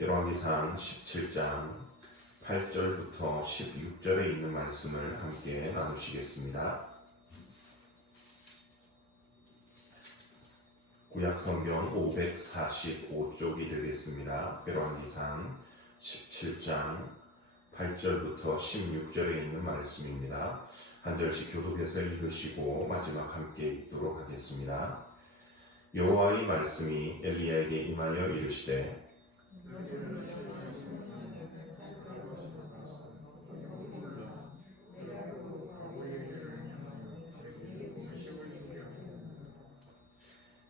열왕기상 17장 8절부터 16절에 있는 말씀을 함께 나누시겠습니다. 구약성경 545쪽이 되겠습니다. 열왕기상 17장 8절부터 16절에 있는 말씀입니다. 한 절씩 교독해서 읽으시고 마지막 함께 읽도록 하겠습니다. 여호와의 말씀이 엘리야에게 임하여 이르시되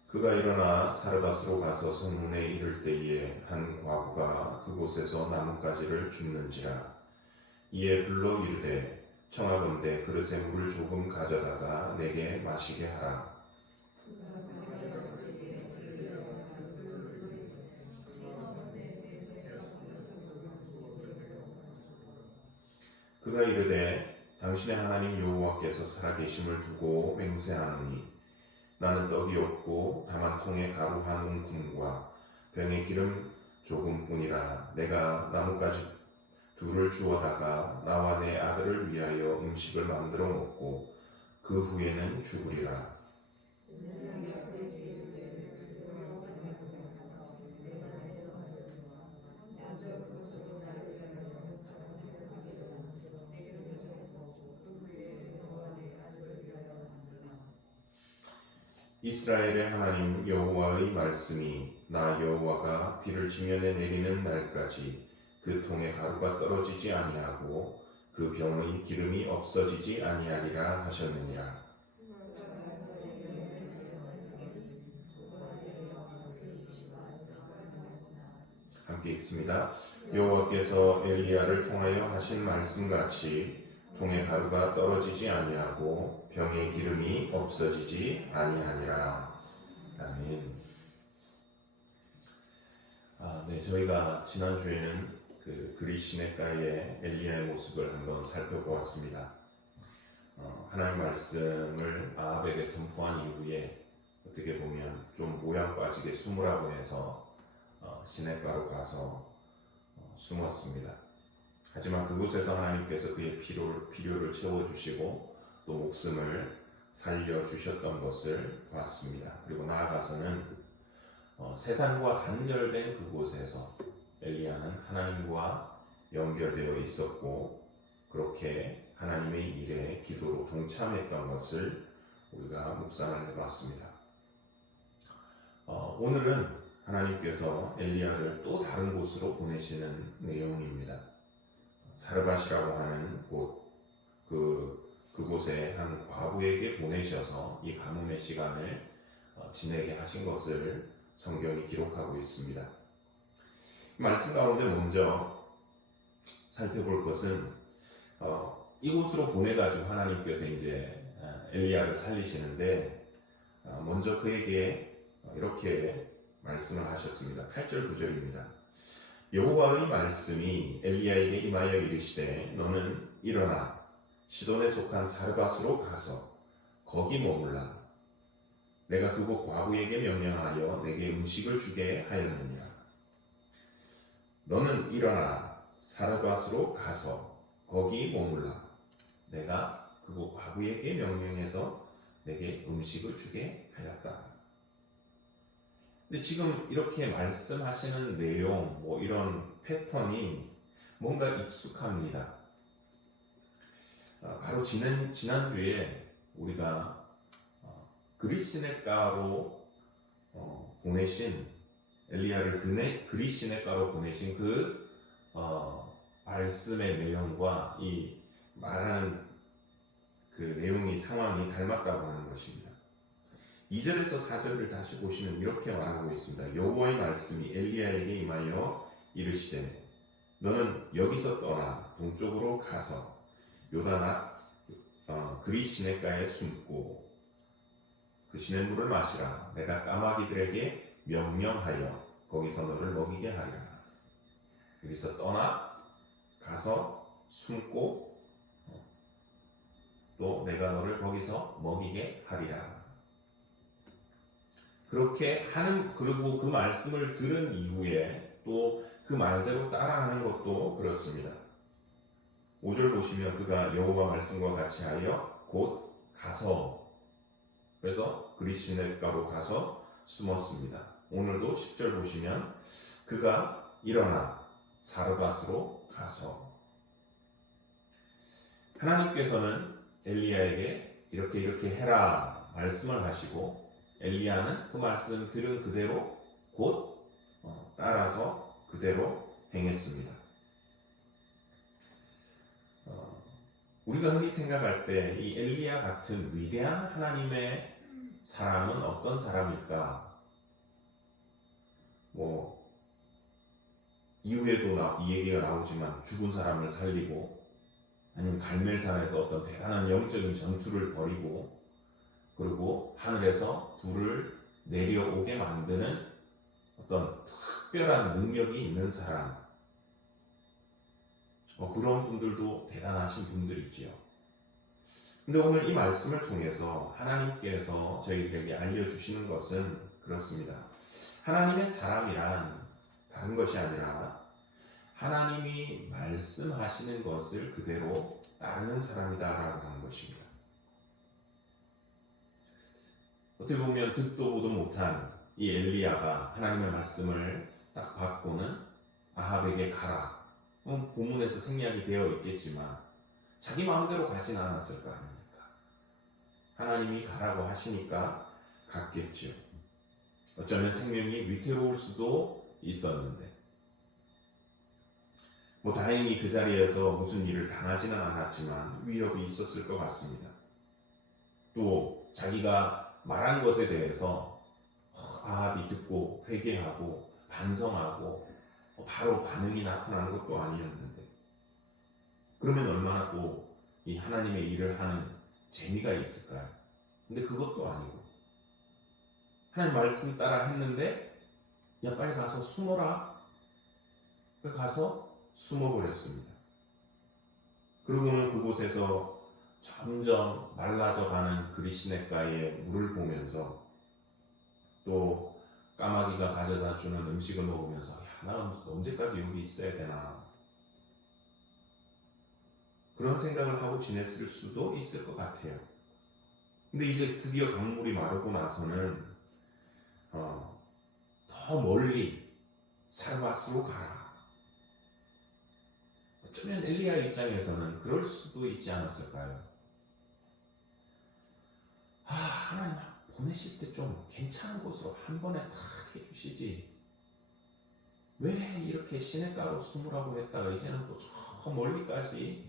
그가 일어나 사르밧으로 가서 성문에 이를 때에 한 과부가 그곳에서 나뭇가지를 줍는지라. 이에 불러 이르되 청하건대 그릇에 물을 조금 가져다가 내게 마시게 하라. 그가 이르되 당신의 하나님 여호와께서 살아계심을 두고 맹세하노니 나는 떡이 없고 다만 통에 가루 한 움큼과 병에 기름 조금뿐이라. 내가 나뭇가지 둘을 주워다가 나와 내 아들을 위하여 음식을 만들어 먹고 그 후에는 죽으리라. 이스라엘의 하나님 여호와의 말씀이 나 여호와가 비를 지면에 내리는 날까지 그 통에 가루가 떨어지지 아니하고 그 병의 기름이 없어지지 아니하리라 하셨느니라. 함께 읽습니다. 여호와께서 엘리야를 통하여 하신 말씀같이 통에 가루가 떨어지지 아니하고 병의 기름이 없어지지 아니하니라. 아멘. 네, 저희가 지난주에는 그 그리 시냇가의 엘리야의 모습을 한번 살펴보았습니다. 하나님 말씀을 아합에게 선포한 이후에 어떻게 보면 좀 모양 빠지게 숨으라고 해서 시냇가로 가서 숨었습니다. 하지만 그곳에서 하나님께서 그의 필요를 채워주시고 또 목숨을 살려주셨던 것을 봤습니다. 그리고 나아가서는 세상과 단절된 그곳에서 엘리야는 하나님과 연결되어 있었고 그렇게 하나님의 일에 기도로 동참했던 것을 우리가 묵상을 해봤습니다. 오늘은 하나님께서 엘리야를 또 다른 곳으로 보내시는 내용입니다. 사르밧이라고 하는 곳, 그곳에 한 과부에게 보내셔서 이 가뭄의 시간을 지내게 하신 것을 성경이 기록하고 있습니다. 말씀 가운데 먼저 살펴볼 것은 이곳으로 보내가지고 하나님께서 이제 엘리야를 살리시는데 먼저 그에게 이렇게 말씀을 하셨습니다. 8절 9절입니다. 여호와의 말씀이 엘리야에게 임하여 이르시되 너는 일어나 시돈에 속한 사르밧으로 가서 거기 머물라. 내가 그곳 과부에게 명령하여 내게 음식을 주게 하였느니라. 너는 일어나 사르밧으로 가서 거기 머물라. 내가 그곳 과부에게 명령해서 내게 음식을 주게 하였다. 근데 지금 이렇게 말씀하시는 내용, 이런 패턴이 뭔가 익숙합니다. 바로 지난주에 우리가 그리 시냇가로 보내신 엘리야를 그리 시냇가로 보내신 그 말씀의 내용과 이 말하는 그 내용이 상황이 닮았다고 하는 것입니다. 2절에서 4절을 다시 보시면 이렇게 말하고 있습니다. 여호와의 말씀이 엘리야에게 임하여 이르시되 너는 여기서 떠나 동쪽으로 가서 요단 그리 시냇가에 숨고 그 시냇물을 마시라. 내가 까마귀들에게 명령하여 거기서 너를 먹이게 하리라. 여기서 떠나 가서 숨고 또 내가 너를 거기서 먹이게 하리라. 그렇게 하는, 그리고 그 말씀을 들은 이후에 또 그 말대로 따라하는 것도 그렇습니다. 5절 보시면 그가 여호와 말씀과 같이 하여 곧 가서, 그래서 그리시네가로 가서 숨었습니다. 오늘도 10절 보시면 그가 일어나 사르밧으로 가서, 하나님께서는 엘리야에게 이렇게 해라 말씀을 하시고 엘리야는 그 말씀 들은 그대로 곧 따라서 그대로 행했습니다. 우리가 흔히 생각할 때 이 엘리야 같은 위대한 하나님의 사람은 어떤 사람일까? 이후에도 이 얘기가 나오지만 죽은 사람을 살리고, 아니면 갈멜산에서 어떤 대단한 영적인 전투를 벌이고, 그리고 하늘에서 불을 내려오게 만드는 어떤 특별한 능력이 있는 사람, 그런 분들도 대단하신 분들이지요. 근데 오늘 이 말씀을 통해서 하나님께서 저희들에게 알려주시는 것은 그렇습니다. 하나님의 사람이란 다른 것이 아니라 하나님이 말씀하시는 것을 그대로 따르는 사람이다라고 하는 것입니다. 어떻게 보면 듣도 보도 못한 이 엘리야가 하나님의 말씀을 딱 받고는 아합에게 가라. 본문에서 생략이 되어 있겠지만 자기 마음대로 가진 않았을 거 아닙니까? 하나님이 가라고 하시니까 갔겠죠. 어쩌면 생명이 위태로울 수도 있었는데, 다행히 그 자리에서 무슨 일을 당하지는 않았지만 위협이 있었을 것 같습니다. 또 자기가 말한 것에 대해서 아합이 듣고 회개하고 반성하고 바로 반응이 나타나는 것도 아니었는데, 그러면 얼마나 또 이 하나님의 일을 하는 재미가 있을까요? 근데 그것도 아니고 하나님 말씀 따라 했는데, 야 빨리 가서 숨어라. 가서 숨어버렸습니다. 그러고는 그곳에서 점점 말라져가는 그리시네가의 물을 보면서, 또 까마귀가 가져다주는 음식을 먹으면서 나 언제까지 여기 있어야 되나, 그런 생각을 하고 지냈을 수도 있을 것 같아요. 근데 이제 드디어 강물이 마르고 나서는 더 멀리 사르밧으로 가라. 어쩌면 엘리야 입장에서는 그럴 수도 있지 않았을까요? 하나님 보내실 때 좀 괜찮은 곳으로 한 번에 딱 해주시지. 왜 이렇게 시냇가로 숨으라고 했다가 이제는 또 저 멀리까지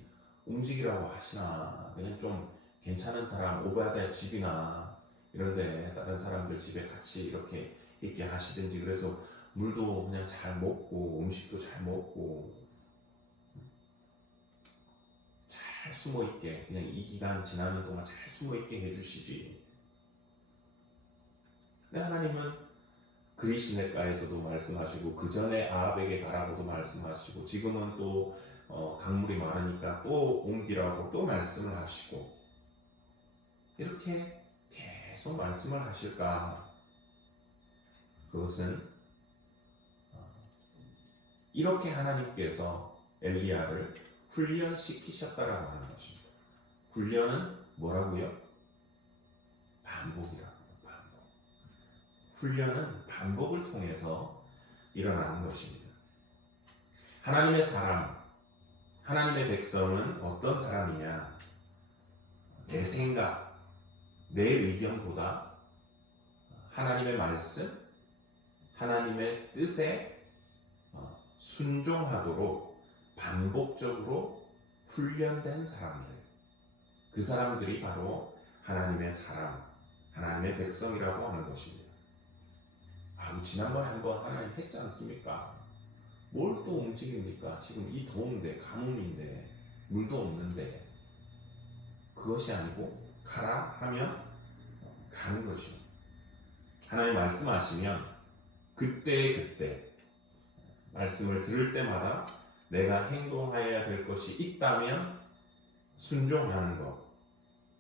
움직이라고 하시나. 그냥 좀 괜찮은 사람, 오바댜 집이나 이런데 다른 사람들 집에 같이 이렇게 있게 하시든지, 그래서 물도 그냥 잘 먹고 음식도 잘 먹고 잘 숨어 있게, 그냥 이 기간 지나는 동안 잘 숨어 있게 해주시지. 근데 하나님은 그리시네가에서도 말씀하시고, 그 전에 아합에게 가라고도 말씀하시고, 지금은 또 강물이 마르니까 또 옮기라고 또 말씀을 하시고, 이렇게 계속 말씀을 하실까? 그것은 이렇게 하나님께서 엘리야를 훈련시키셨다라고 하는 것입니다. 훈련은 뭐라고요? 반복이라고. 반복. 훈련은 반복을 통해서 일어나는 것입니다. 하나님의 사람, 하나님의 백성은 어떤 사람이냐? 내 생각, 내 의견보다 하나님의 말씀, 하나님의 뜻에 순종하도록 반복적으로 훈련된 사람들, 그 사람들이 바로 하나님의 사람, 하나님의 백성이라고 하는 것입니다. 지난번에 한번 하나님 했지 않습니까? 뭘 또 움직입니까? 지금 이 더운데, 가뭄인데, 물도 없는데. 그것이 아니고 가라 하면 가는 것이요. 하나님 말씀하시면 그때 말씀을 들을 때마다 내가 행동해야 될 것이 있다면 순종하는 것,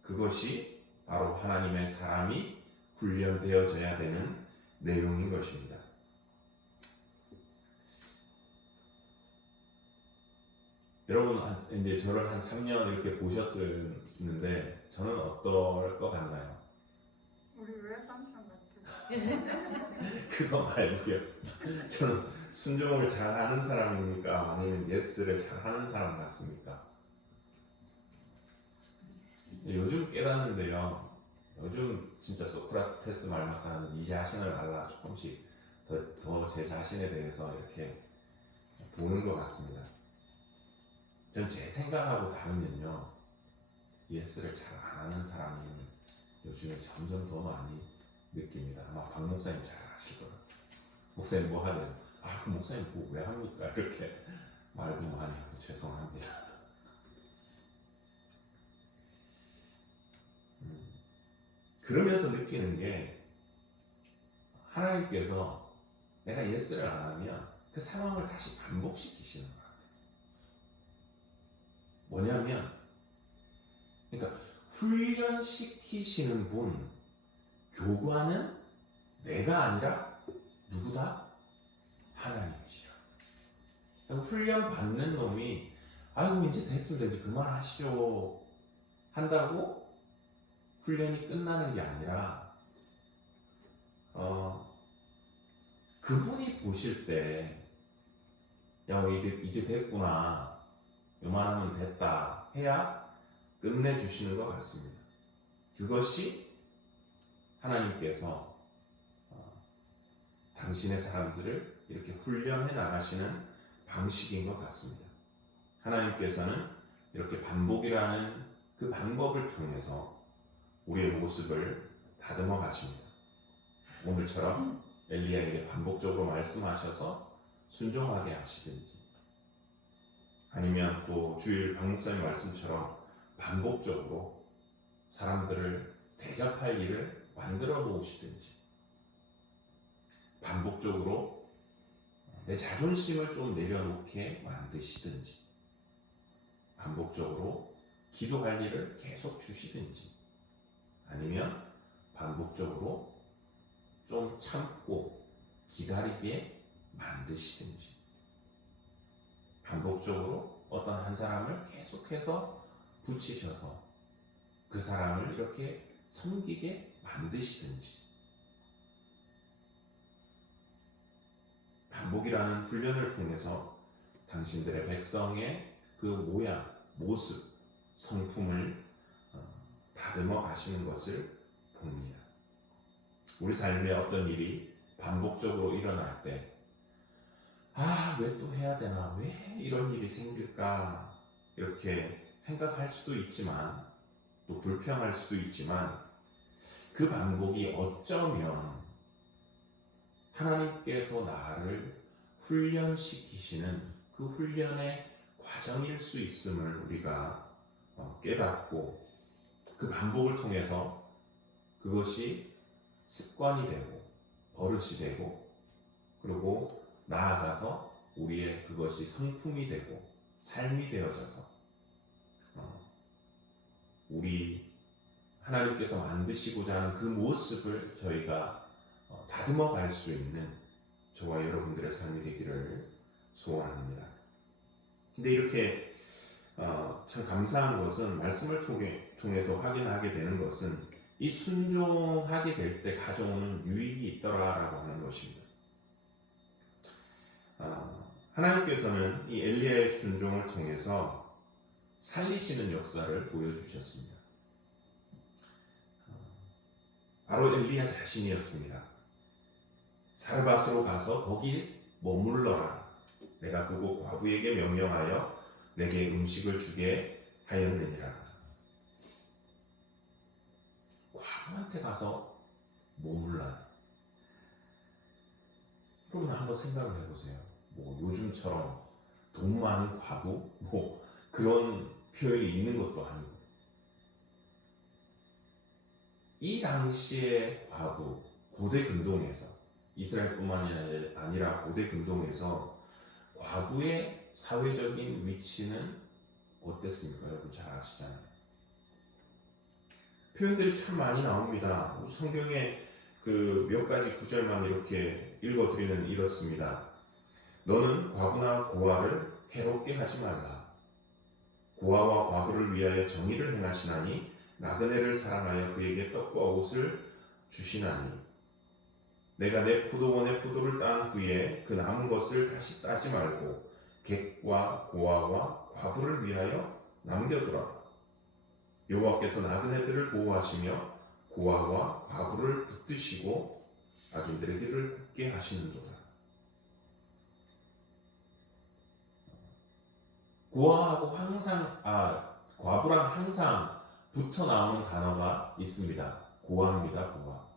그것이 바로 하나님의 사람이 훈련되어져야 되는 내용인 것입니다. 여러분 이제 저를 한 3년 이렇게 보셨는데 저는 어떨 것 같나요? 우리 왜 삼촌 같지? 그거 말고요. 저는 순종을 잘하는 사람입니까? 아니면 예스를 잘하는 사람 같습니까? 요즘 깨닫는데요. 요즘 진짜 소크라테스 말 맞다는 이 자신을 알라 조금씩 더 제 자신에 대해서 이렇게 보는 것 같습니다. 전 제 생각하고 다르면요. 예스를 잘 안 하는 사람이 요즘에 점점 더 많이 느낍니다. 아마 박 목사님 잘 아실 거예요. 목사님 뭐 하래요? 아, 그 목사님 뭐 왜 합니까? 이렇게 말도 많이 하고 죄송합니다. 그러면서 느끼는 게 하나님께서 내가 예스를 안 하면 그 상황을 다시 반복시키시는 것 같아요. 뭐냐면, 그러니까 훈련시키시는 분, 교관은 내가 아니라 누구다? 하나님이시라. 훈련 받는 놈이 아이고 이제 됐으면 이제 그만하시죠 한다고 훈련이 끝나는 게 아니라 그분이 보실 때 야, 이제 됐구나, 요만하면 됐다 해야 끝내주시는 것 같습니다. 그것이 하나님께서 당신의 사람들을 이렇게 훈련해 나가시는 방식인 것 같습니다. 하나님께서는 이렇게 반복이라는 그 방법을 통해서 우리의 모습을 다듬어 가십니다. 오늘처럼 엘리야에게 반복적으로 말씀하셔서 순종하게 하시든지, 아니면 또 주일 박 목사님 말씀처럼 반복적으로 사람들을 대접할 일을 만들어 놓으시든지, 반복적으로 내 자존심을 좀 내려놓게 만드시든지, 반복적으로 기도할 일을 계속 주시든지, 아니면 반복적으로 좀 참고 기다리게 만드시든지, 반복적으로 어떤 한 사람을 계속해서 붙이셔서 그 사람을 이렇게 섬기게 만드시든지, 반복이라는 훈련을 통해서 당신들의 백성의 그 모양, 모습, 성품을 다듬어 가시는 것을 봅니다. 우리 삶에 어떤 일이 반복적으로 일어날 때, 아, 왜 또 해야 되나? 왜 이런 일이 생길까? 이렇게 생각할 수도 있지만, 또 불평할 수도 있지만, 그 반복이 어쩌면 하나님께서 나를 훈련시키시는 그 훈련의 과정일 수 있음을 우리가 깨닫고, 그 반복을 통해서 그것이 습관이 되고 버릇이 되고, 그리고 나아가서 우리의 그것이 성품이 되고 삶이 되어져서 우리 하나님께서 만드시고자 하는 그 모습을 저희가 다듬어 갈 수 있는 저와 여러분들의 삶이 되기를 소원합니다. 근데 이렇게 참 감사한 것은, 말씀을 통해서 확인하게 되는 것은 이 순종하게 될 때 가져오는 유익이 있더라라고 하는 것입니다. 하나님께서는 이 엘리야의 순종을 통해서 살리시는 역사를 보여주셨습니다. 바로 엘리야 자신이었습니다. 사르밧으로 가서 거기 머물러라. 내가 그곳 과부에게 명령하여 내게 음식을 주게 하였느니라. 과부한테 가서 머물라. 여러분 한번 생각을 해보세요. 뭐 요즘처럼 돈 많은 과부, 뭐 그런 표현이 있는 것도 아니고, 이 당시의 과부, 고대 근동에서, 이스라엘뿐만이 아니라 고대 근동에서 과부의 사회적인 위치는 어땠습니까? 여러분 잘 아시잖아요. 표현들이 참 많이 나옵니다. 성경에 그 몇 가지 구절만 이렇게 읽어드리면 이렇습니다. 너는 과부나 고아를 해롭게 하지 말라. 고아와 과부를 위하여 정의를 행하시나니 나그네를 사랑하여 그에게 떡과 옷을 주시나니 내가 내 포도원의 포도를 딴 후에 그 남은 것을 다시 따지 말고 객과 고아와 과부를 위하여 남겨두라. 여호와께서 나그네들을 보호하시며 고아와 과부를 붙드시고 악인들의 길을 굳게 하시는도다. 고아하고 과부랑 항상 붙어 나오는 단어가 있습니다. 고아입니다. 고아.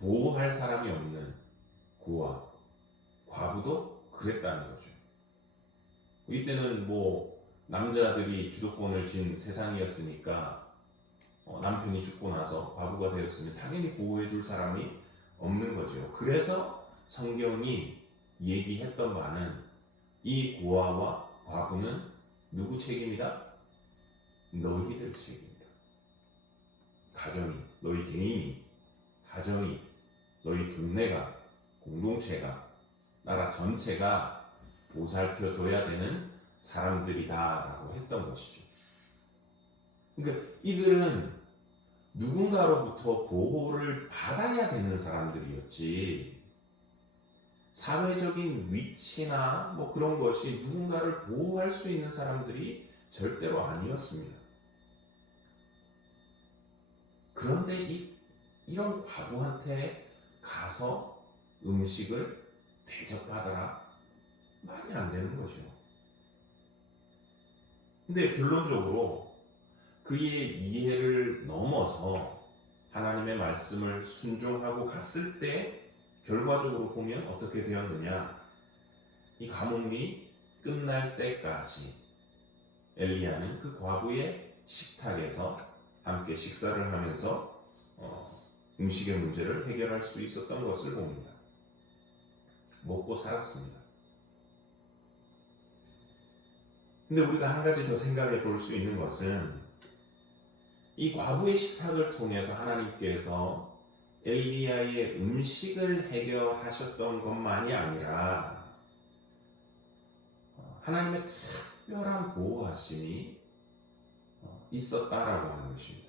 보호할 사람이 없는 고아. 과부도 그랬다는 거죠. 이때는 남자들이 주도권을 쥔 세상이었으니까 남편이 죽고 나서 과부가 되었으면 당연히 보호해 줄 사람이 없는 거죠. 그래서 성경이 얘기했던 바는 이 고아와 과부는 누구 책임이다? 너희들 책임이다. 가정이, 너희 개인이, 가정이, 너희 동네가, 공동체가, 나라 전체가 보살펴줘야 되는 사람들이다라고 했던 것이죠. 그러니까 이들은 누군가로부터 보호를 받아야 되는 사람들이었지, 사회적인 위치나 그런 것이 누군가를 보호할 수 있는 사람들이 절대로 아니었습니다. 그런데 이런 과부한테 가서 음식을 대접하더라? 말이 안 되는 거죠. 근데 결론적으로 그의 이해를 넘어서 하나님의 말씀을 순종하고 갔을 때 결과적으로 보면 어떻게 되었느냐? 이 가뭄이 끝날 때까지 엘리야는 그 과부의 식탁에서 함께 식사를 하면서 음식의 문제를 해결할 수 있었던 것을 봅니다. 먹고 살았습니다. 근데 우리가 한 가지 더 생각해 볼 수 있는 것은 이 과부의 식탁을 통해서 하나님께서 엘리야의 음식을 해결하셨던 것만이 아니라 하나님의 특별한 보호하심이 있었다라고 하는 것입니다.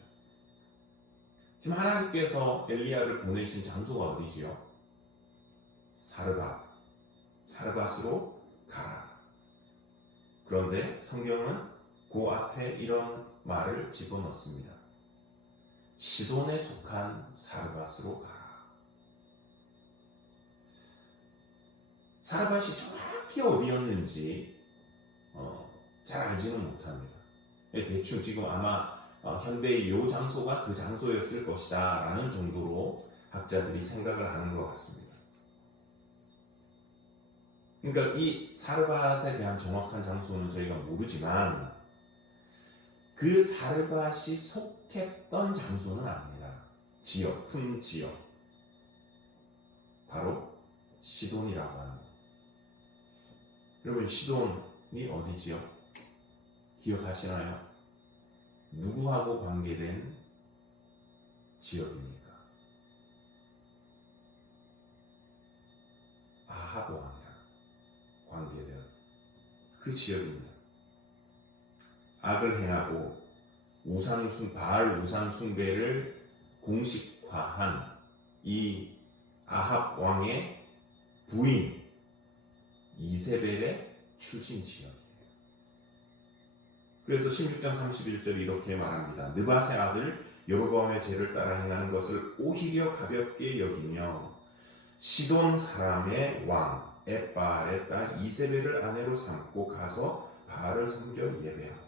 지금 하나님께서 엘리야를 보내신 장소가 어디지요? 사르밧으로 가라. 그런데 성경은 그 앞에 이런 말을 집어넣습니다. 시돈에 속한 사르밧으로 가라. 사르밧이 정확히 어디였는지 잘 알지는 못합니다. 대충 지금 아마 현대의 이 장소가 그 장소였을 것이다 라는 정도로 학자들이 생각을 하는 것 같습니다. 그러니까 이 사르밧에 대한 정확한 장소는 저희가 모르지만 그 사르밧이 속했던 장소는 압니다. 지역, 큰 지역. 바로 시돈이라고 하는 것. 여러분, 시돈이 어디지요? 기억하시나요? 누구하고 관계된 지역입니까? 아합 왕이랑 관계된 그 지역입니다. 악을 행하고 바알 우상 숭배를 공식화한 이 아합 왕의 부인 이세벨의 출신 지역이에요. 그래서 16장 31절이 이렇게 말합니다. 느밧의 아들 여로보암의 죄를 따라 행하는 것을 오히려 가볍게 여기며 시돈 사람의 왕 엣바알의 딸 이세벨을 아내로 삼고 가서 바알을 섬겨 예배하고.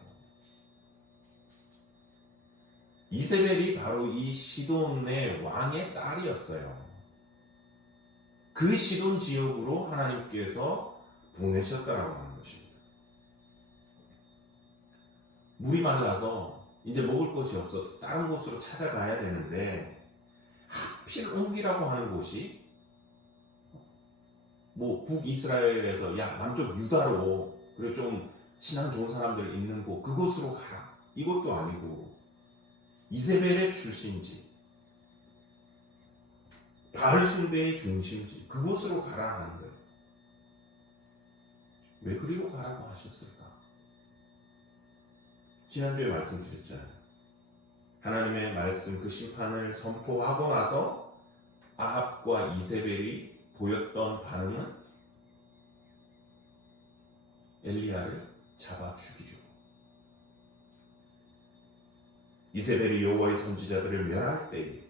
이세벨이 바로 이 시돈의 왕의 딸이었어요. 그 시돈 지역으로 하나님께서 보내셨다라고 하는 것입니다. 물이 말라서 이제 먹을 것이 없어서 다른 곳으로 찾아가야 되는데 하필 옹기라고 하는 곳이 북이스라엘에서 남쪽 유다로 그리고 좀 신앙 좋은 사람들 있는 곳 그곳으로 가라. 이것도 아니고 이세벨의 출신지 바알 숭배의 중심지 그곳으로 가라 하는 거예요. 왜 그리로 가라고 하셨을까? 지난주에 말씀드렸잖아요. 하나님의 말씀 그 심판을 선포하고 나서 아합과 이세벨이 보였던 반응은 엘리야를 잡아 죽이려. 이세벨이 여호와의 선지자들을 멸할 때에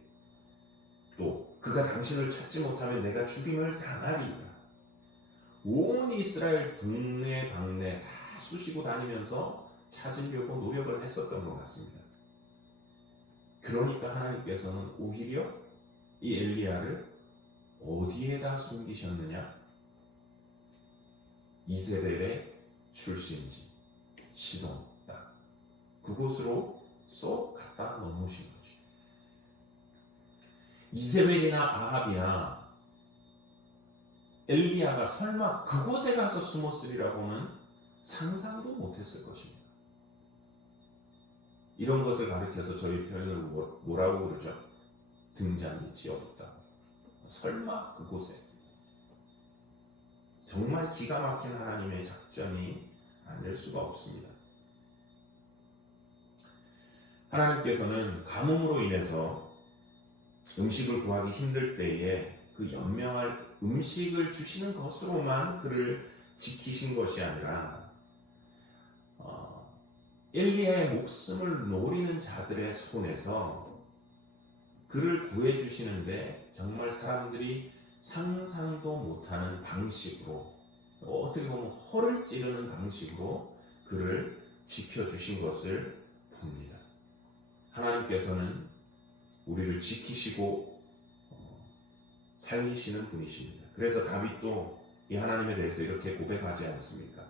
또 그가 당신을 찾지 못하면 내가 죽임을 당하리이다. 온 이스라엘 동네 방네 다 쑤시고 다니면서 찾으려고 노력을 했었던 것 같습니다. 그러니까 하나님께서는 오히려 이 엘리야를 어디에다 숨기셨느냐? 이세벨의 출신지 시돈 땅 그곳으로 쏙 갖다 넣어놓으신 거죠. 이세벨이나 아합이나 엘리야가 설마 그곳에 가서 숨었으리라고는 상상도 못했을 것입니다. 이런 것을 가리켜서 저희 표현으로 뭐라고 그러죠? 등잔 밑이 없다. 설마 그곳에. 정말 기가 막힌 하나님의 작전이 아닐 수가 없습니다. 하나님께서는 가뭄으로 인해서 음식을 구하기 힘들 때에 그 연명할 음식을 주시는 것으로만 그를 지키신 것이 아니라 엘리야의 목숨을 노리는 자들의 손에서 그를 구해주시는데 정말 사람들이 상상도 못하는 방식으로 어떻게 보면 허를 찌르는 방식으로 그를 지켜주신 것을 봅니다. 하나님께서는 우리를 지키시고 살리시는 분이십니다. 그래서 다윗도 이 하나님에 대해서 이렇게 고백하지 않습니까?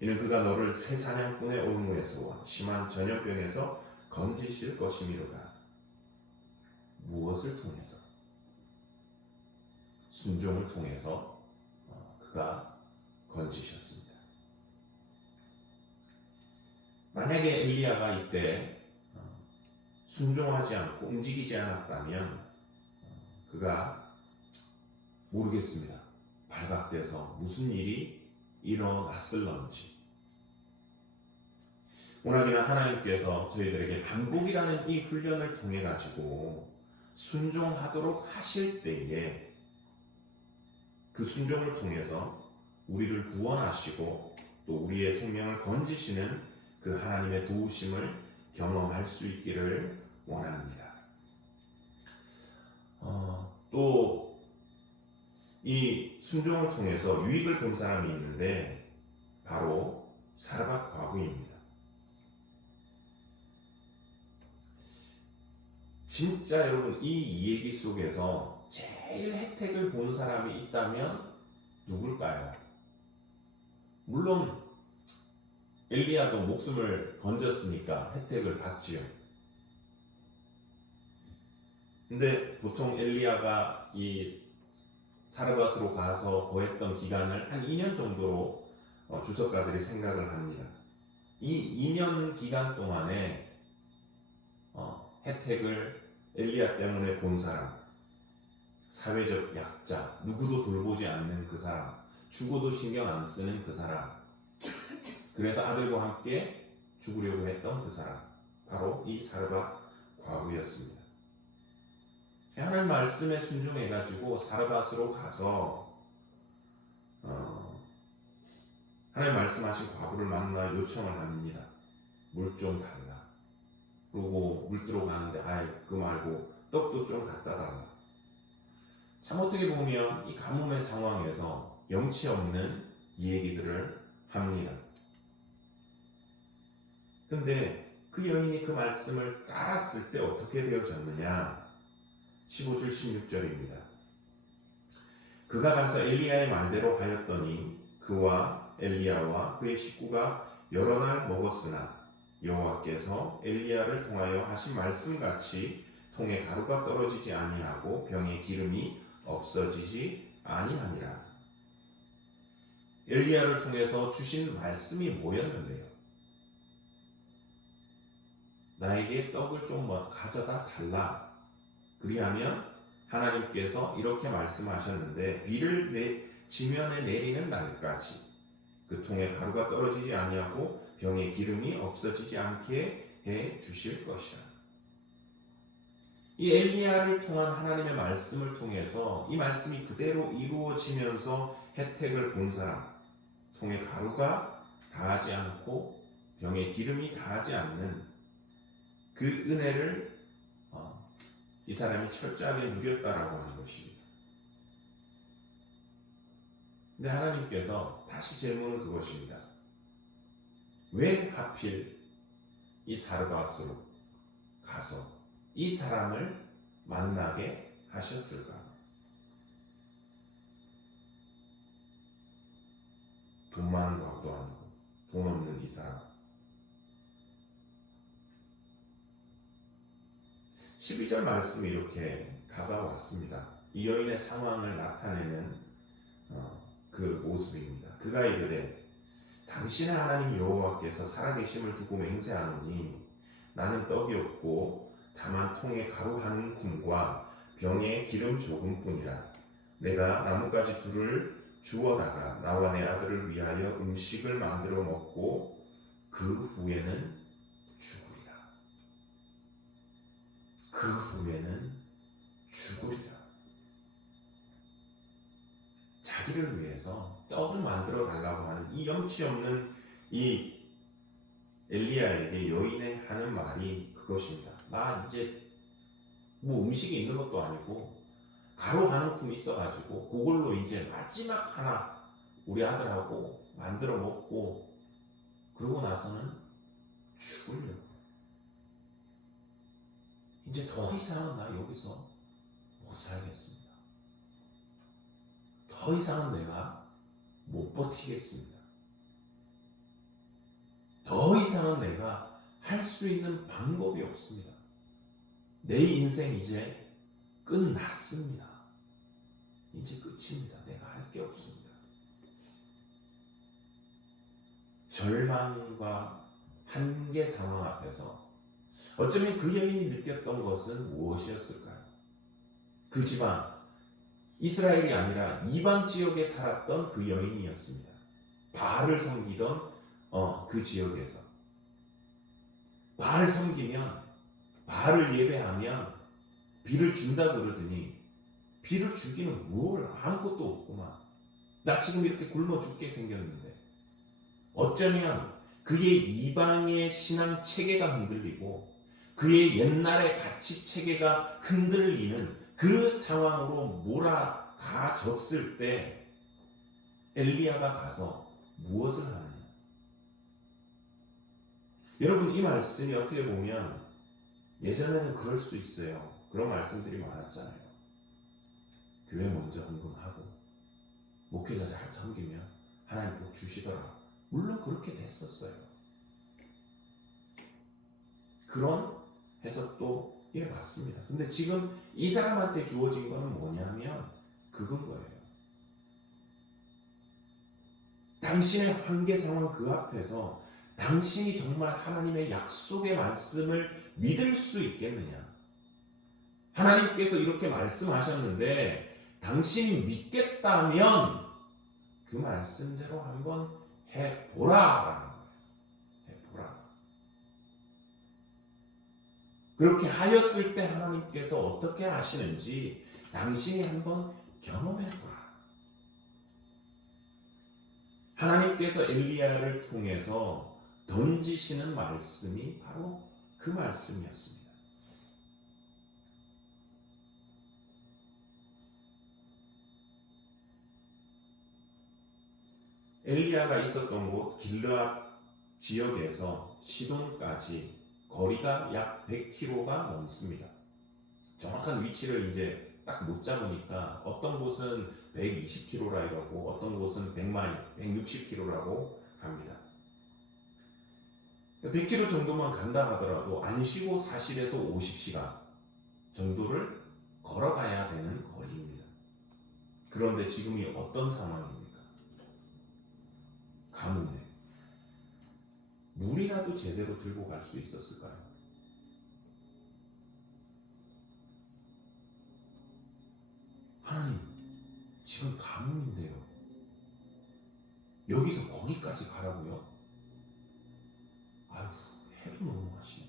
이는 그가 너를 새 사냥꾼의 올무에서와 심한 전염병에서 건지실 것이미로다. 무엇을 통해서? 순종을 통해서 그가 건지셨습니다. 만약에 엘리야가 이때 순종하지 않고 움직이지 않았다면 그가 모르겠습니다. 발각돼서 무슨 일이 일어났을런지. 워낙이나 하나님께서 저희들에게 반복이라는 이 훈련을 통해 가지고 순종하도록 하실 때에 그 순종을 통해서 우리를 구원하시고 또 우리의 생명을 건지시는 그 하나님의 도우심을 경험할 수 있기를 원합니다. 또 이 순종을 통해서 유익을 본 사람이 있는데 바로 사르밧 과부입니다. 진짜 여러분 이 이야기 속에서 제일 혜택을 본 사람이 있다면 누굴까요? 물론 엘리야도 목숨을 건졌으니까 혜택을 받지요. 근데 보통 엘리야가 이 사르밧으로 가서 거했던 기간을 한 2년 정도로 주석가들이 생각을 합니다. 이 2년 기간 동안에 혜택을 엘리야 때문에 본 사람, 사회적 약자, 누구도 돌보지 않는 그 사람, 죽어도 신경 안 쓰는 그 사람, 그래서 아들과 함께 죽으려고 했던 그 사람, 바로 이 사르밧 과부였습니다. 하나님 말씀에 순종해가지고 사르밧으로 가서 하나님 말씀하신 과부를 만나 요청을 합니다. 물 좀 달라. 그리고 물 들어가는데 그 말고 떡도 좀 갖다 달라. 참 어떻게 보면 이 가뭄의 상황에서 영치 없는 얘기들을 합니다. 근데 그 여인이 그 말씀을 따랐을 때 어떻게 되어졌느냐? 15절 16절입니다. 그가 가서 엘리야의 말대로 하였더니 그와 엘리야와 그의 식구가 여러 날 먹었으나 여호와께서 엘리야를 통하여 하신 말씀같이 통에 가루가 떨어지지 아니하고 병에 기름이 없어지지 아니하니라. 엘리야를 통해서 주신 말씀이 뭐였는데요? 나에게 떡을 좀 가져다 달라. 그리하면 하나님께서 이렇게 말씀하셨는데 비를 지면에 내리는 날까지 그 통에 가루가 떨어지지 아니하고 병에 기름이 없어지지 않게 해 주실 것이라. 이 엘리야를 통한 하나님의 말씀을 통해서 이 말씀이 그대로 이루어지면서 혜택을 본 사람, 통에 가루가 닿지 않고 병에 기름이 닿지 않는 그 은혜를 이 사람이 철저하게 누렸다라고 하는 것입니다. 근데 하나님께서 다시 질문은 그것입니다. 왜 하필 이 사르밧으로 가서 이 사람을 만나게 하셨을까? 돈 많은 과부도 아니고 돈 없는 이 사람. 12절 말씀이 이렇게 다가왔습니다. 이 여인의 상황을 나타내는 그 모습입니다. 그가 이르되 당신의 하나님 여호와께서 살아계심을 두고 맹세하노니 나는 떡이 없고 다만 통에 가루 한 움큼과 병에 기름 조금뿐이라. 내가 나뭇가지 둘을 주워다가 나와 내 아들을 위하여 음식을 만들어 먹고 그 후에는 죽으리라. 그 후에는 죽으리라. 자기를 위해서 떡을 만들어 달라고 하는 이 염치 없는 이 엘리야에게 여인의 하는 말이 그것입니다. 나 이제 뭐 음식이 있는 것도 아니고 가루 한 움큼 있어가지고 그걸로 이제 마지막 하나 우리 아들하고 만들어 먹고 그러고 나서는 죽으려고. 이제 더 이상은 나 여기서 못 살겠습니다. 더 이상은 내가 못 버티겠습니다. 더 이상은 내가 할 수 있는 방법이 없습니다. 내 인생 이제 끝났습니다. 이제 끝입니다. 내가 할 게 없습니다. 절망과 한계 상황 앞에서 어쩌면 그 여인이 느꼈던 것은 무엇이었을까요? 그 지방 이스라엘이 아니라 이방 지역에 살았던 그 여인이었습니다. 바알을 섬기던 그 지역에서 바알 섬기면 바알을 예배하면 비를 준다 그러더니 비를 주기는 뭘 아무것도 없구만. 나 지금 이렇게 굶어 죽게 생겼는데 어쩌면 그의 이방의 신앙 체계가 흔들리고 그의 옛날의 가치 체계가 흔들리는 그 상황으로 몰아가졌을 때 엘리야가 가서 무엇을 하느냐? 여러분 이 말씀이 어떻게 보면 예전에는 그럴 수 있어요. 그런 말씀들이 많았잖아요. 교회 먼저 헌금하고 목회자 잘 섬기면 하나님 복 주시더라. 물론 그렇게 됐었어요. 그런 해석도 맞습니다. 근데 지금 이 사람한테 주어진 거는 뭐냐면 그건 거예요. 당신의 한계 상황 그 앞에서 당신이 정말 하나님의 약속의 말씀을 믿을 수 있겠느냐? 하나님께서 이렇게 말씀하셨는데 당신이 믿겠다면 그 말씀대로 한번 해보라라는 거예요. 해보라. 그렇게 하였을 때 하나님께서 어떻게 하시는지 당신이 한번 경험해보라. 하나님께서 엘리야를 통해서 던지시는 말씀이 바로 그 말씀이었습니다. 엘리야가 있었던 곳 길르앗 지역에서 시돈까지 거리가 약 100km가 넘습니다. 정확한 위치를 이제 딱 못 잡으니까 어떤 곳은 120km라 이러고 어떤 곳은 100마일, 160km라고 합니다. 100km 정도만 간다 하더라도 안 쉬고 40에서 50시간 정도를 걸어가야 되는 거리입니다. 그런데 지금이 어떤 상황입니까? 가뭄에 물이라도 제대로 들고 갈 수 있었을까요? 하나님, 지금 가뭄인데요. 여기서 거기까지 가라고요? 아유, 해도 너무하시네.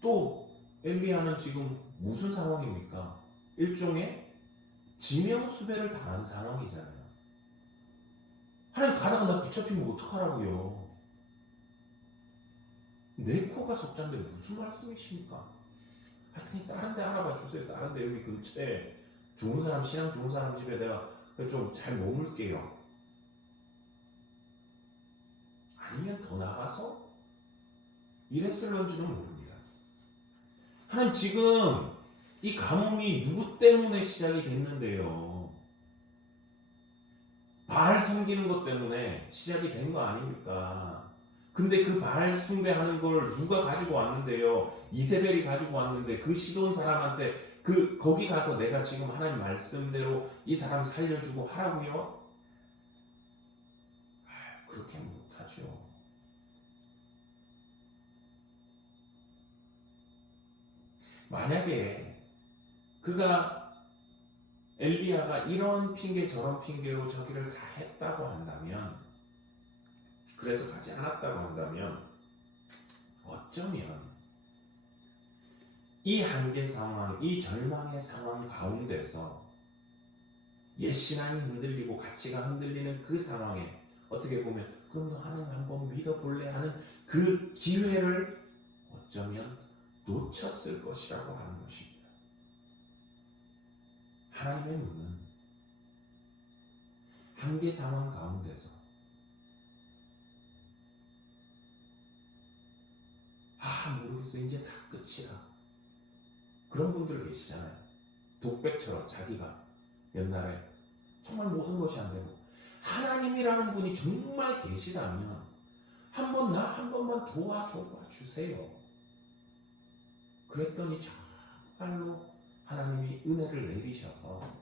또 엘리야는 지금 무슨 상황입니까? 일종의 지명수배를 당한 상황이잖아요. 하나님 가다가 나 붙잡히면 어떡하라고요? 내 코가 석잔데 무슨 말씀이십니까? 하여튼 다른 데 알아봐 주세요. 다른 데 여기 근처에 좋은 사람, 신앙 좋은 사람 집에 내가 좀 잘 머물게요. 아니면 더 나가서 이랬을런지는 모릅니다. 하나님 지금 이 가뭄이 누구 때문에 시작이 됐는데요. 바알 섬기는 것 때문에 시작이 된 거 아닙니까? 근데 그 바알 숭배하는 걸 누가 가지고 왔는데요? 이세벨이 가지고 왔는데 그 시돈 사람한테 거기 가서 내가 지금 하나님 말씀대로 이 사람 살려주고 하라고요? 그렇게 못하죠. 만약에 엘리야가 이런 핑계 저런 핑계로 저기를 다 했다고 한다면, 그래서 가지 않았다고 한다면, 어쩌면 이 한계 상황, 이 절망의 상황 가운데서 옛 신앙이 흔들리고 가치가 흔들리는 그 상황에 어떻게 보면 그럼 너 하나님 한번 믿어볼래 하는 그 기회를 어쩌면 놓쳤을 것이라고 하는 것입니다. 하나님의 눈은 한계 상황 가운데서 모르겠어 이제 다 끝이라 그런 분들 계시잖아요. 독백처럼 자기가 옛날에 정말 모든 것이 안 되고 하나님이라는 분이 정말 계시다면 한 번만 도와줘 주세요. 그랬더니 정말로 하나님이 은혜를 내리셔서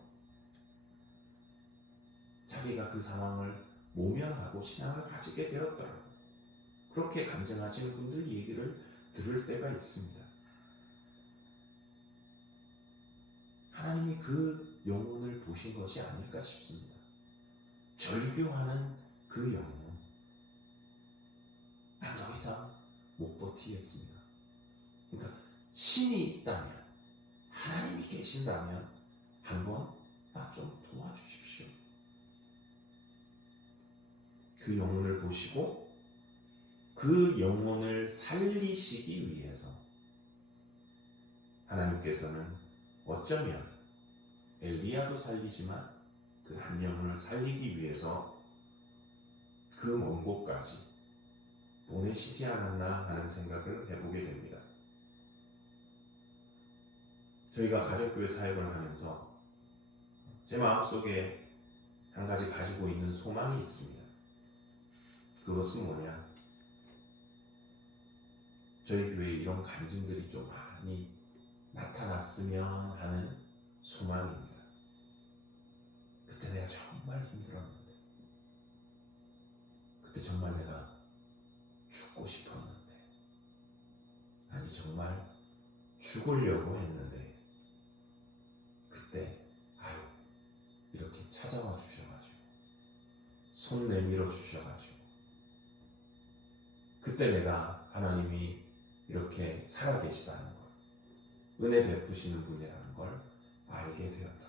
자기가 그 상황을 모면하고 신앙을 가지게 되었더라고요. 그렇게 간증하시는 분들 얘기를 들을 때가 있습니다. 하나님이 그 영혼을 보신 것이 아닐까 싶습니다. 절규하는 그 영혼. 난 더 이상 못 버티겠습니다. 그러니까 신이 있다면, 하나님이 계신다면 한번 나 좀 도와주십시오. 그 영혼을 보시고 그 영혼을 살리시기 위해서 하나님께서는 어쩌면 엘리야도 살리지만 그 한 영혼을 살리기 위해서 그 먼 곳까지 보내시지 않았나 하는 생각을 해보게 됩니다. 저희가 가족교회 사역을 하면서 제 마음속에 한 가지 가지고 있는 소망이 있습니다. 그것은 뭐냐? 저희 교회에 이런 간증들이 좀 많이 나타났으면 하는 소망입니다. 그때 내가 정말 힘들었는데, 그때 정말 내가 죽고 싶었는데, 아니 정말 죽으려고 했는데, 그때 이렇게 찾아와 주셔가지고 손 내밀어 주셔가지고 그때 내가 하나님이 이렇게 살아계시다는 걸, 은혜 베푸시는 분이라는 걸 알게 되었다.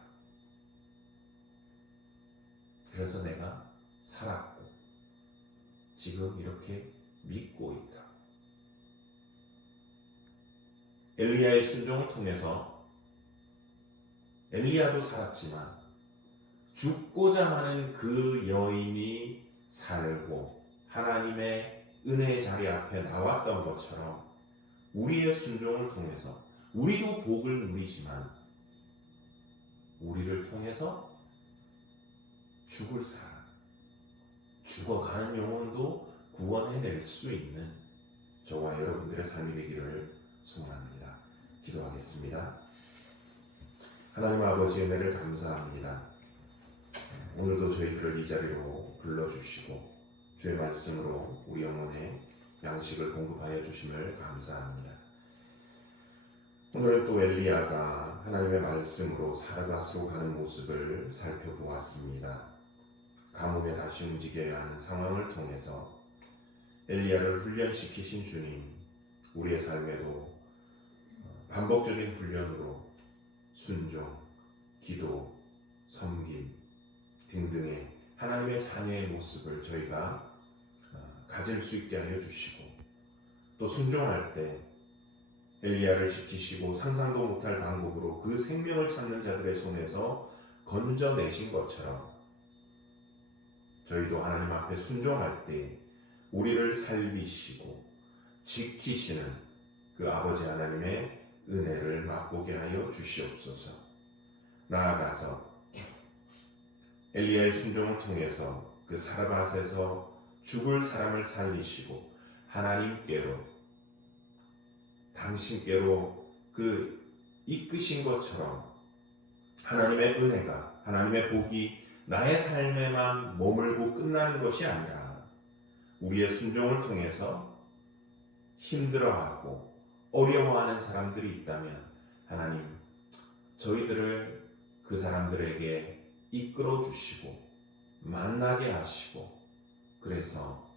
그래서 내가 살았고 지금 이렇게 믿고 있다. 엘리야의 순종을 통해서 엘리야도 살았지만 죽고자 하는 그 여인이 살고 하나님의 은혜의 자리 앞에 나왔던 것처럼 우리의 순종을 통해서 우리도 복을 누리지만 우리를 통해서 죽을 사람, 죽어가는 영혼도 구원해낼 수 있는 저와 여러분들의 삶이 되기를 소원합니다. 기도하겠습니다. 하나님 아버지 은혜를 감사합니다. 오늘도 저희들을 이 자리로 불러주시고 주의 말씀으로 우리 영혼에 양식을 공급하여 주심을 감사합니다. 오늘 또 엘리야가 하나님의 말씀으로 살아가서 가는 모습을 살펴보았습니다. 가뭄에 다시 움직여야 하는 상황을 통해서 엘리야를 훈련시키신 주님, 우리의 삶에도 반복적인 훈련으로 순종, 기도, 섬김 등등의 하나님의 자녀의 모습을 저희가 가질 수 있게 하여 주시고, 또 순종할 때 엘리야를 지키시고 상상도 못할 방법으로 그 생명을 찾는 자들의 손에서 건져내신 것처럼 저희도 하나님 앞에 순종할 때 우리를 살리시고 지키시는 그 아버지 하나님의 은혜를 맛보게 하여 주시옵소서. 나아가서 엘리야의 순종을 통해서 그 사르밧에서 죽을 사람을 살리시고 하나님께로, 당신께로 그 이끄신 것처럼 하나님의 은혜가, 하나님의 복이 나의 삶에만 머물고 끝나는 것이 아니라 우리의 순종을 통해서 힘들어하고 어려워하는 사람들이 있다면 하나님, 저희들을 그 사람들에게 이끌어 주시고 만나게 하시고, 그래서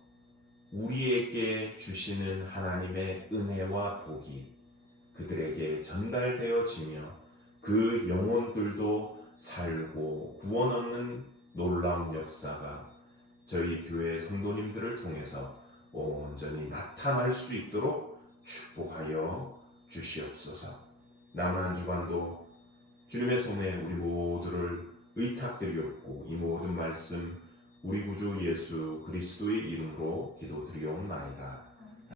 우리에게 주시는 하나님의 은혜와 복이 그들에게 전달되어지며 그 영혼들도 살고 구원 얻는 놀라운 역사가 저희 교회 성도님들을 통해서 온전히 나타날 수 있도록 축복하여 주시옵소서. 남은 한 주간도 주님의 손에 우리 모두를 의탁드리옵고, 이 모든 말씀 우리 구주 예수 그리스도의 이름으로 기도드리옵나이다.